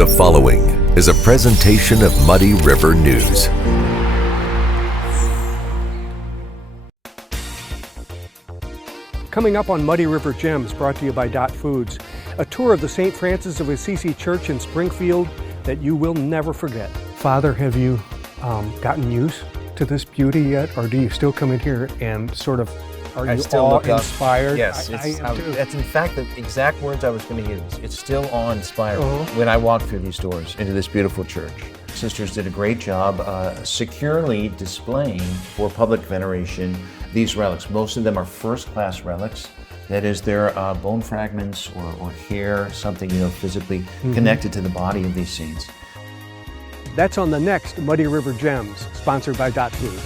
The following is a presentation of Muddy River News. Coming up on Muddy River Gems, brought to you by Dot Foods, a tour of the St. Francis of Assisi Church in Springfield that you will never forget. Father, have you gotten used to this beauty yet, or do you still come in here and sort of, are you all inspired? Yes, that's in fact the exact words I was going to use. It's still awe-inspiring when I walk through these doors into this beautiful church. Sisters did a great job securely displaying for public veneration these relics. Most of them are first-class relics. That is, they're bone fragments or hair, something physically connected to the body of these saints. That's on the next Muddy River Gems, sponsored by Dot Foods.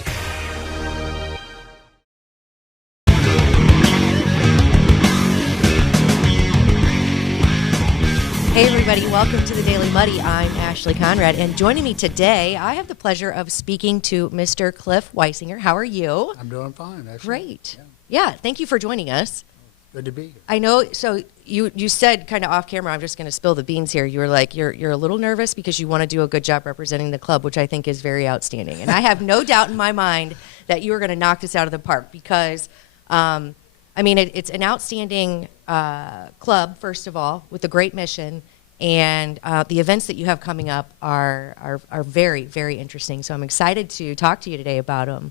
Hey everybody, welcome to the Daily Muddy. I'm Ashley Conrad, and joining me today, I have the pleasure of speaking to Mr. Clif Weisinger. How are you? I'm doing fine, actually. Great. Yeah, thank you for joining us. Good to be here. I know, so you said kind of off camera, I'm just going to spill the beans here. You were like, you're a little nervous because you want to do a good job representing the club, which I think is very outstanding. And I have no doubt in my mind that you are going to knock this out of the park because, it's an outstanding club, first of all, with a great mission. And the events that you have coming up are very, very interesting. So I'm excited to talk to you today about them.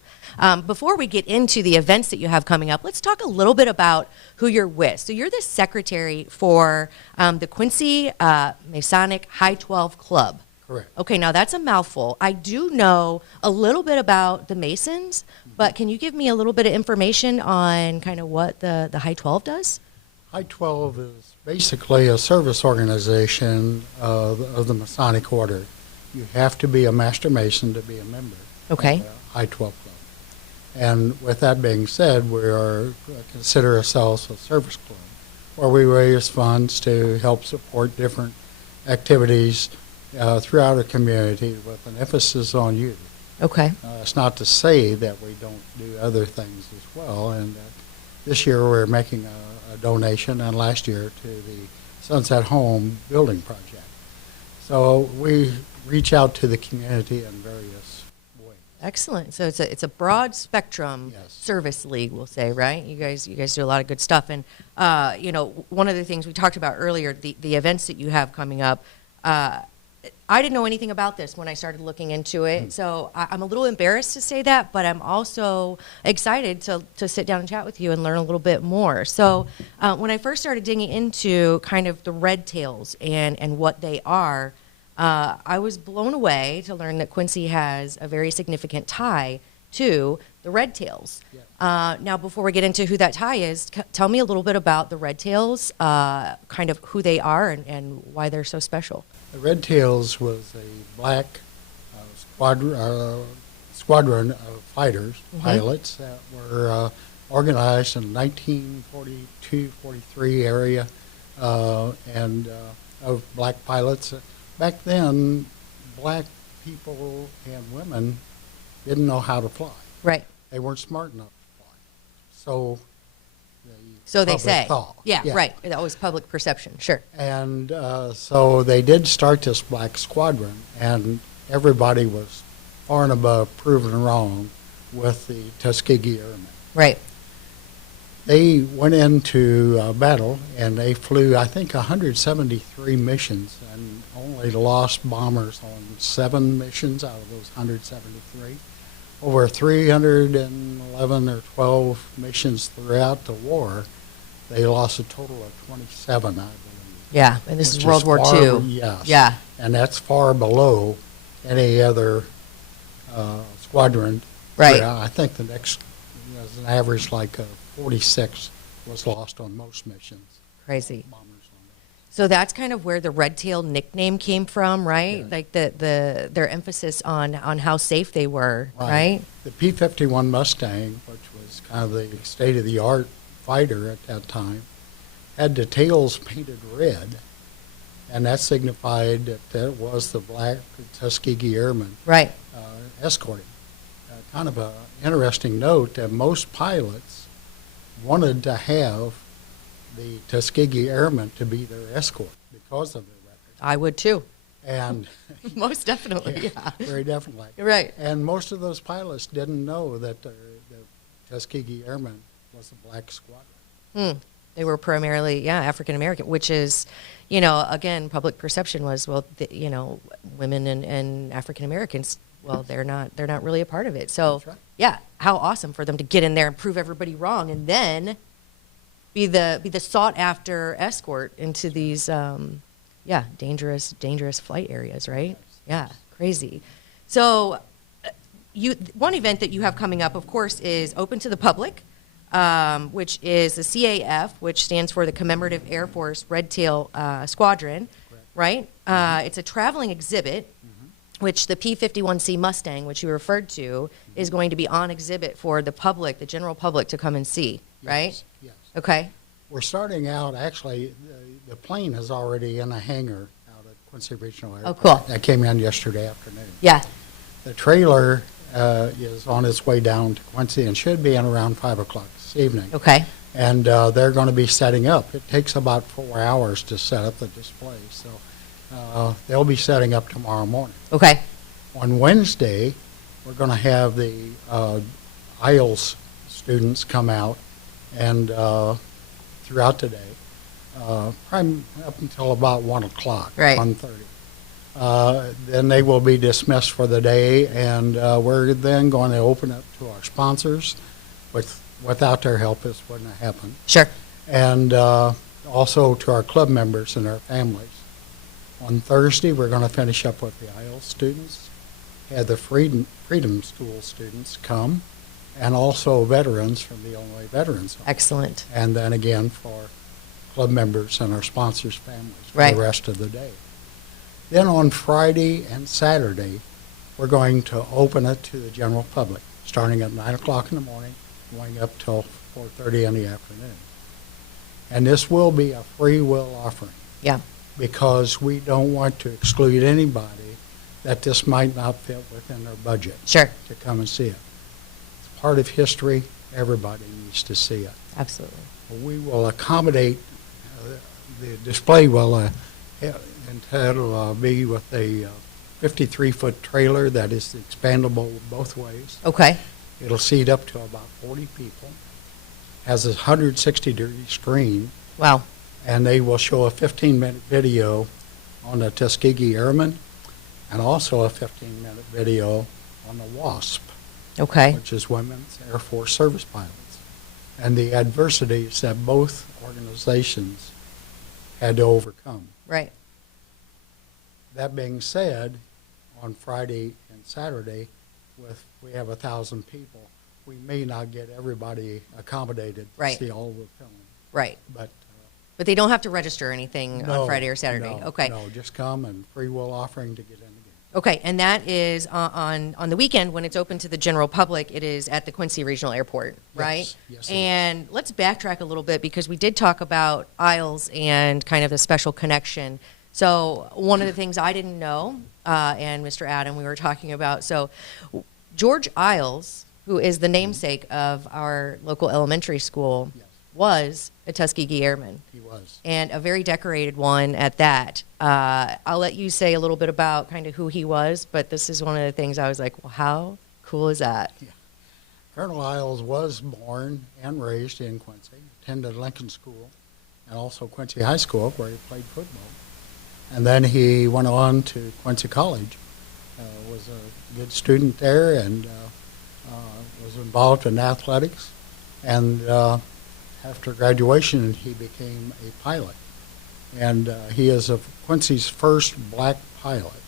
Before we get into the events that you have coming up, let's talk a little bit about who you're with. So you're the secretary for the Quincy Masonic High 12 Club. Correct. Okay, now that's a mouthful. I do know a little bit about the Masons, but can you give me a little bit of information on kind of what the High 12 does? High 12 is basically a service organization of the Masonic Order. You have to be a Master Mason to be a member of the High 12 Club. And with that being said, we consider ourselves a service club where we raise funds to help support different activities throughout our community with an emphasis on youth. Okay. It's not to say that we don't do other things as well, and this year we're making a donation, and last year to the Sunset Home building project. So we reach out to the community in various ways. Excellent. So it's a broad spectrum service league, we'll say, right? You guys do a lot of good stuff, and one of the things we talked about earlier, the events that you have coming up. I didn't know anything about this when I started looking into it, so I'm a little embarrassed to say that, but I'm also excited to sit down and chat with you and learn a little bit more. So when I first started digging into kind of the red tails and what they are, I was blown away to learn that Quincy has a very significant tie to the red tails. Yeah. Now, before we get into who that tie is, tell me a little bit about the red tails, kind of who they are and why they're so special. The Red Tails was a black squadron of fighters, pilots that were organized in the 1942-43 area, and of black pilots. Back then, black people and women didn't know how to fly. Right. They weren't smart enough to fly. So they say. Thought. Yeah, right. That was public perception, sure. And so they did start this black squadron, and everybody was far and above proven wrong with the Tuskegee Airmen. Right. They went into battle, and they flew, I think, 173 missions, and only lost bombers on 7 missions out of those 173. Over 311 or 12 missions throughout the war, they lost a total of 27, I believe. Yeah, and this is World War II. Yes. Yeah. And that's far below any other squadron. Right. I think the next, as an average, like 46 was lost on most missions. Crazy. Bombers on So that's kind of where the red tail nickname came from, right? Yeah. Like their emphasis on how safe they were, right? The P-51 Mustang, which was kind of the state-of-the-art fighter at that time, had the tails painted red, and that signified that it was the black Tuskegee Airmen escorting. Kind of an interesting note that most pilots wanted to have the Tuskegee Airmen to be their escort because of their record. I would too. And Most definitely, yeah. very definitely. Right. And most of those pilots didn't know that the Tuskegee Airmen was a black squadron. They were primarily, African American, which is, again, public perception was, well, women and African Americans, well, they're not really a part of it. So, That's right. yeah, how awesome for them to get in there and prove everybody wrong, and then be the sought after escort into these, dangerous flight areas, right? Yeah, crazy. So, one event that you have coming up, of course, is open to the public. Which is the CAF, which stands for the Commemorative Air Force Red Tail Squadron, right? It's a traveling exhibit, which the P-51C Mustang, which you referred to, is going to be on exhibit for the public, the general public, to come and see, right? Yes. Okay. We're starting out, actually, the plane is already in a hangar out at Quincy Regional Airport. Oh, cool. That came in yesterday afternoon. Yeah. The trailer is on its way down to Quincy and should be in around 5 o'clock this evening. Okay. And they're going to be setting up. It takes about 4 hours to set up the display, so they'll be setting up tomorrow morning. Okay. On Wednesday, we're going to have the IELTS students come out and throughout the day, probably up until about 1 o'clock, Right. 1:30. Then they will be dismissed for the day, and we're then going to open up to our sponsors. Without their help, this wouldn't have happened. Sure. And also to our club members and their families. On Thursday, we're going to finish up with the IELTS students, have the Freedom School students come, and also veterans from the Illinois Veterans Home. Excellent. And then again for club members and our sponsors' families for Right. the rest of the day. Then on Friday and Saturday, we're going to open it to the general public, starting at 9 o'clock in the morning, going up till 4:30 in the afternoon. And this will be a free will offering. Yeah. Because we don't want to exclude anybody that this might not fit within their budget Sure. to come and see it. It's part of history. Everybody needs to see it. Absolutely. We will accommodate, the display will be with a 53-foot trailer that is expandable both ways. Okay. It'll seat up to about 40 people, has a 160-degree screen, Wow. and they will show a 15-minute video on the Tuskegee Airmen and also a 15-minute video on the WASP, Okay. which is Women's Air Force Service Pilots, and the adversities that both organizations had to overcome. Right. That being said, on Friday and Saturday, we have 1,000 people, we may not get everybody accommodated Right. to see all the film. Right. But But they don't have to register anything on no, Friday or Saturday. no, Okay. No, just come and free will offering to get in the game. Okay, and that is on the weekend when it's open to the general public. It is at the Quincy Regional Airport, right? Yes, it is. And let's backtrack a little bit because we did talk about IELTS and kind of the special connection. So one of the things I didn't know, and Mr. Adam, we were talking about. So George IELTS, who is the namesake of our local elementary school, Yes. was a Tuskegee Airman. He was. And a very decorated one at that. I'll let you say a little bit about kind of who he was, but this is one of the things I was like, well, how cool is that? Colonel Isles was born and raised in Quincy, attended Lincoln School, and also Quincy High School, where he played football. And then he went on to Quincy College, was a good student there, and was involved in athletics. And after graduation, he became a pilot. And he is Quincy's first black pilot.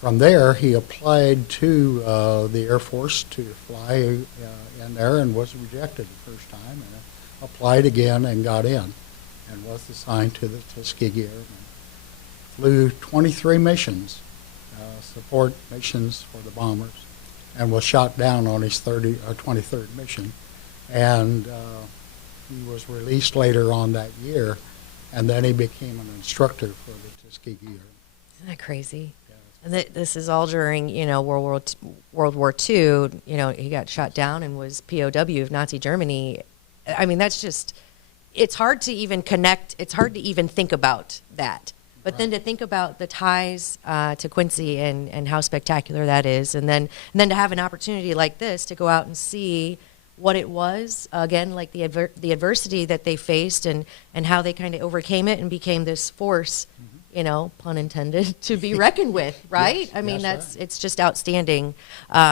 From there, he applied to the Air Force to fly in there and was rejected the first time, and applied again and got in, and was assigned to the Tuskegee Airmen. Flew 23 missions, support missions for the bombers, and was shot down on his 23rd mission. And he was released later on that year, and then he became an instructor for the Tuskegee Airmen. Isn't that crazy? Yeah, And this is all during, World War II. He got shot down and was POW of Nazi Germany. I mean, that's just, it's hard to even connect. It's hard to even think about that. But then to think about the ties to Quincy and how spectacular that is, and then to have an opportunity like this to go out and see what it was, again, like the adversity that they faced and how they kind of overcame it and became this force, you know, pun intended, to be reckoned with, right? Yes, I mean, right. it's just outstanding.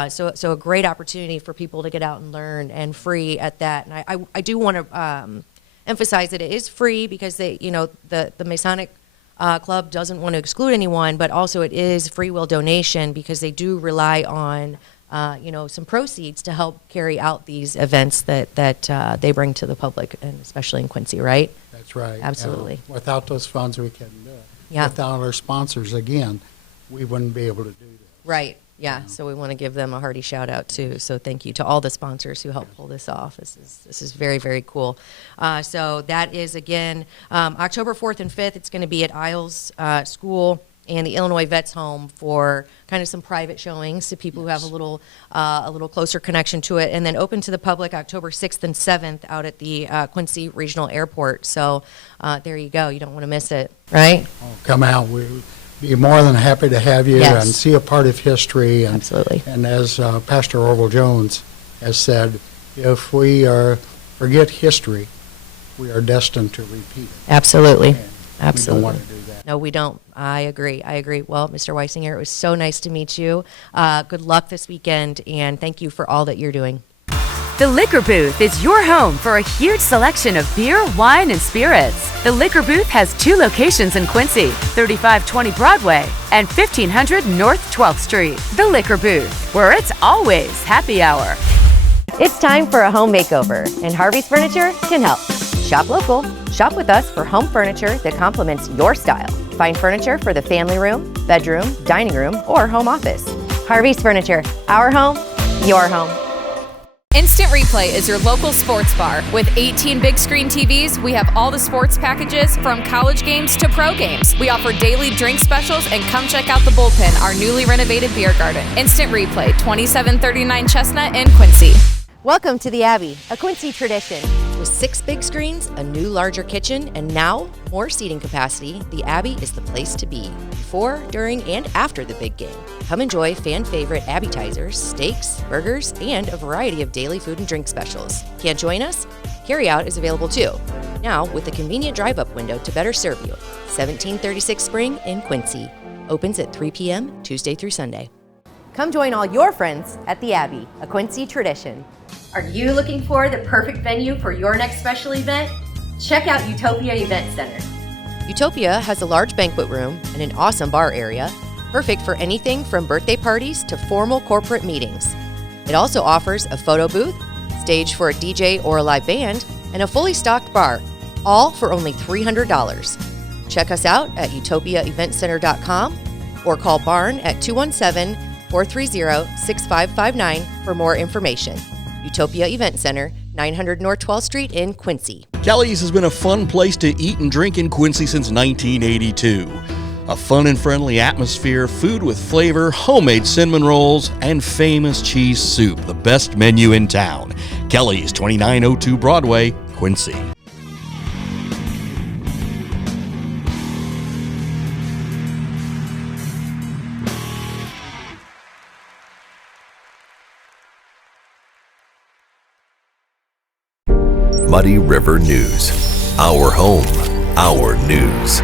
So a great opportunity for people to get out and learn, and free at that. And I do want to emphasize that it is free because they, you know, the Masonic Club doesn't want to exclude anyone, but also it is free will donation because they do rely on you know, some proceeds to help carry out these events that they bring to the public, and especially in Quincy, right? That's right. Absolutely. Without those funds, we couldn't do it. Yeah. Without our sponsors, again, we wouldn't be able to do this. Right. Yeah. So we want to give them a hearty shout out too. So thank you to all the sponsors who helped pull this off. This is very, very cool. So that is again October 4th and 5th. It's going to be at Isles School and the Illinois Vets Home for kind of some private showings to people who have a little closer connection to it, and then open to the public October 6th and 7th out at the Quincy Regional Airport. So there you go. You don't want to miss it, right? Oh, come out. We'll be more than happy to have you Yes. and see a part of history. And, Absolutely. And as Pastor Orville Jones has said, if we forget history, we are destined to repeat it. Absolutely. And Absolutely. we don't want to do that. No, we don't. I agree. Well, Mr. Weisinger, it was so nice to meet you. Good luck this weekend, and thank you for all that you're doing. The Liquor Booth is your home for a huge selection of beer, wine, and spirits. The Liquor Booth has 2 locations in Quincy, 3520 Broadway and 1500 North 12th Street. The Liquor Booth, where it's always happy hour. It's time for a home makeover, and Harvey's Furniture can help. Shop local. Shop with us for home furniture that complements your style. Find furniture for the family room, bedroom, dining room, or home office. Harvey's Furniture. Our home, your home. Instant Replay is your local sports bar. With 18 big screen TVs, we have all the sports packages from college games to pro games. We offer daily drink specials, and come check out the Bullpen, our newly renovated beer garden. Instant Replay, 2739 Chestnut in Quincy. Welcome to the Abbey, a Quincy tradition. With 6 big screens, a new larger kitchen, and now more seating capacity, the Abbey is the place to be before, during, and after the big game. Come enjoy fan favorite appetizers, steaks, burgers, and a variety of daily food and drink specials. Can't join us? Carryout is available too. Now with a convenient drive-up window to better serve you. 1736 Spring in Quincy. Opens at 3 p.m. Tuesday through Sunday. Come join all your friends at the Abbey, a Quincy tradition. Are you looking for the perfect venue for your next special event? Check out Utopia Event Center. Utopia has a large banquet room and an awesome bar area, perfect for anything from birthday parties to formal corporate meetings. It also offers a photo booth, stage for a DJ or a live band, and a fully stocked bar, all for only $300. Check us out at utopiaeventcenter.com or call Barn at 217-430-6559 for more information. Utopia Event Center, 900 North 12th Street in Quincy. Kelly's has been a fun place to eat and drink in Quincy since 1982. A fun and friendly atmosphere, food with flavor, homemade cinnamon rolls, and famous cheese soup, the best menu in town. Kelly's, 2902 Broadway, Quincy. Muddy River News. Our home, our news.